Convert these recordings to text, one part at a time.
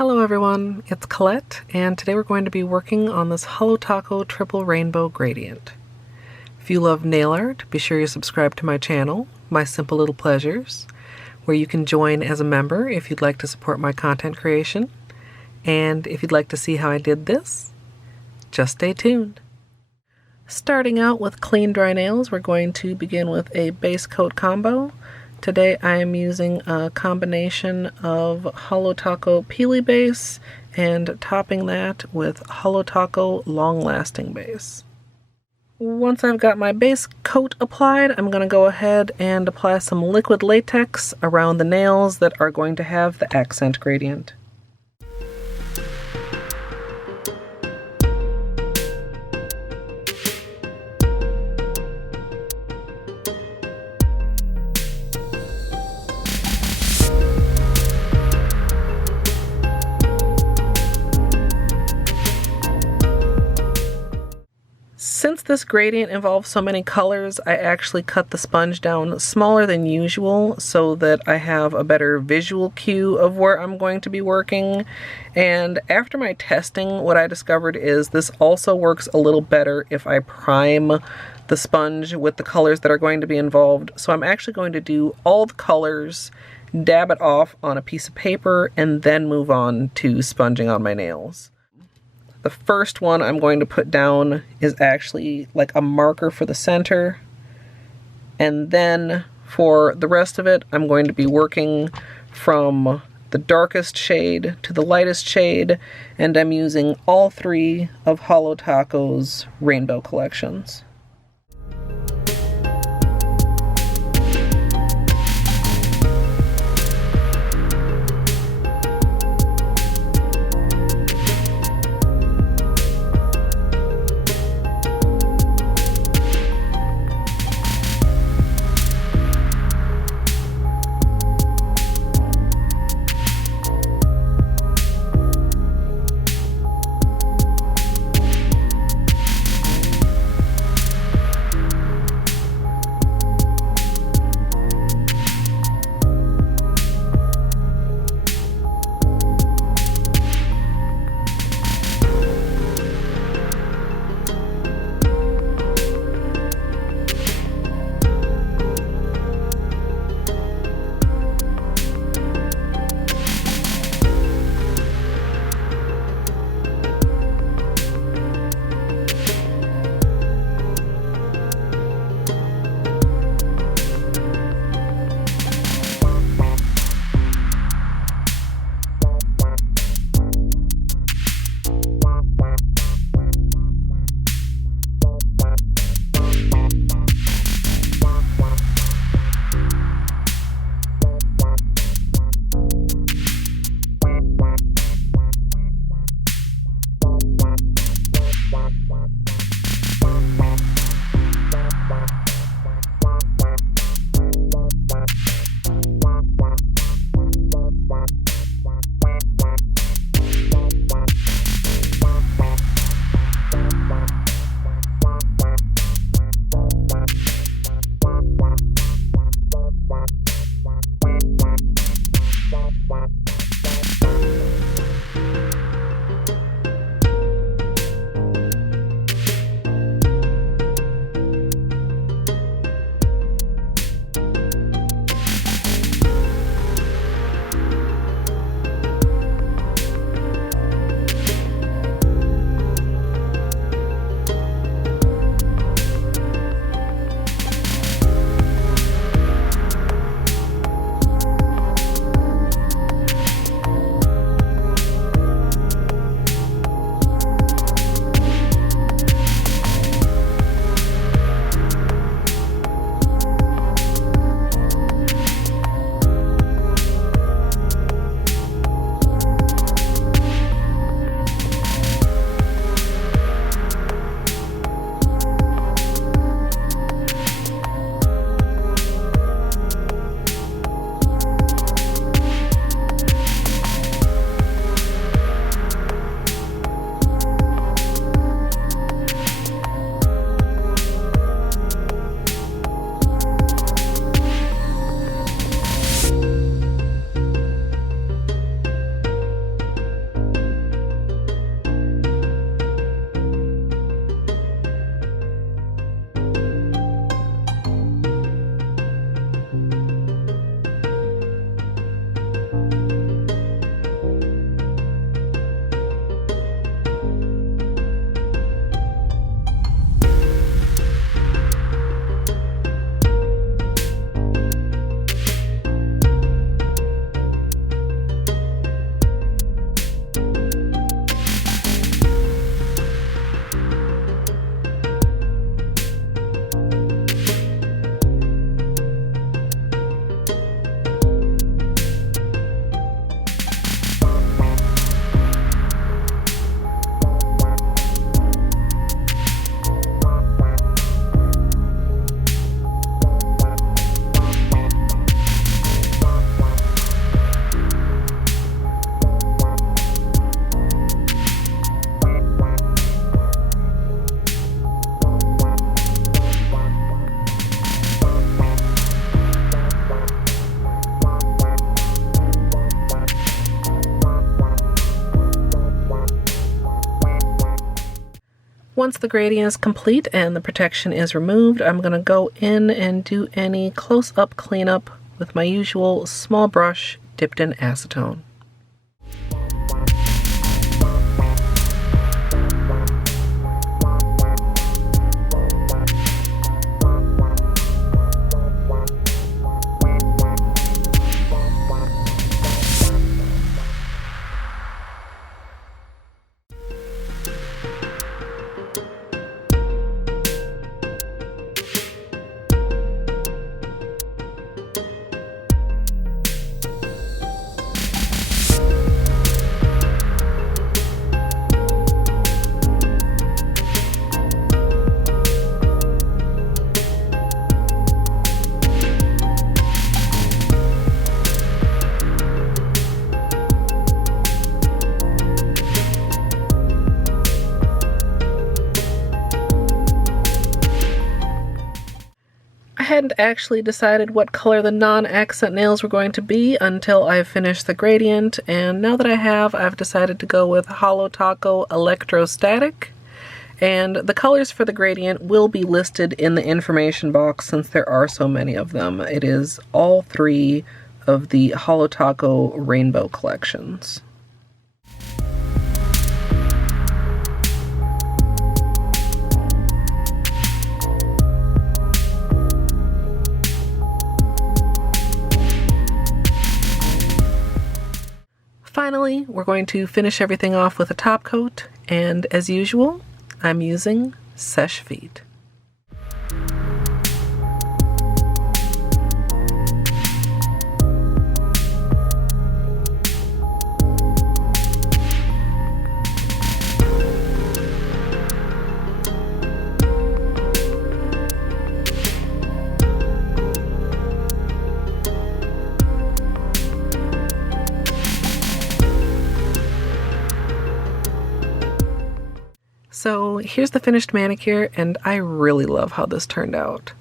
Hello everyone, it's Colette, and today we're going to be working on this Holo Taco Triple Rainbow Gradient. If you love nail art, be sure you subscribe to my channel, My Simple Little Pleasures, where you can join as a member if you'd like to support my content creation. And if you'd like to see how I did this, just stay tuned. Starting out with clean dry nails, we're going to begin with a base coat combo. Today I am using a combination of Holo Taco Peely Base and topping that with Holo Taco Long Lasting Base. Once I've got my base coat applied, I'm going to go ahead and apply some liquid latex around the nails that are going to have the accent gradient. Since this gradient involves so many colors, I actually cut the sponge down smaller than usual so that I have a better visual cue of where I'm going to be working. And after my testing, what I discovered is this also works a little better if I prime the sponge with the colors that are going to be involved. So I'm actually going to do all the colors, dab it off on a piece of paper, and then move on to sponging on my nails. The first one I'm going to put down is actually like a marker for the center. And then for the rest of it, I'm going to be working from the darkest shade to the lightest shade. And I'm using all three of Holo Taco's rainbow collections. Once the gradient is complete and the protection is removed, I'm going to go in and do any close-up cleanup with my usual small brush dipped in acetone. I hadn't actually decided what color the non-accent nails were going to be until I finished the gradient, and now that I have, I've decided to go with Holo Taco Electrostatic. And the colors for the gradient will be listed in the information box since there are so many of them. It is all 3 of the Holo Taco rainbow collections. Finally, we're going to finish everything off with a top coat, and as usual, I'm using Seche Vite. So here's the finished manicure, and I really love how this turned out.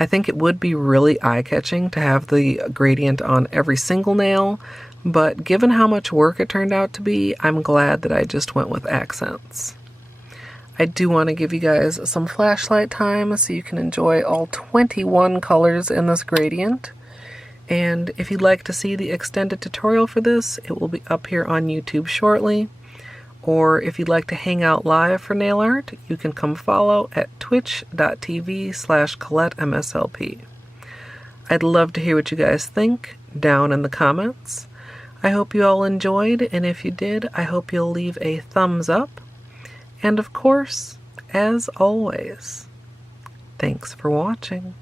I think it would be really eye-catching to have the gradient on every single nail, but given how much work it turned out to be, I'm glad that I just went with accents. I do want to give you guys some flashlight time so you can enjoy all 21 colors in this gradient. And if you'd like to see the extended tutorial for this, it will be up here on YouTube shortly. Or if you'd like to hang out live for nail art, you can come follow at twitch.tv/ColetteMSLP. I'd love to hear what you guys think down in the comments. I hope you all enjoyed, and if you did, I hope you'll leave a thumbs up. And of course, as always, thanks for watching.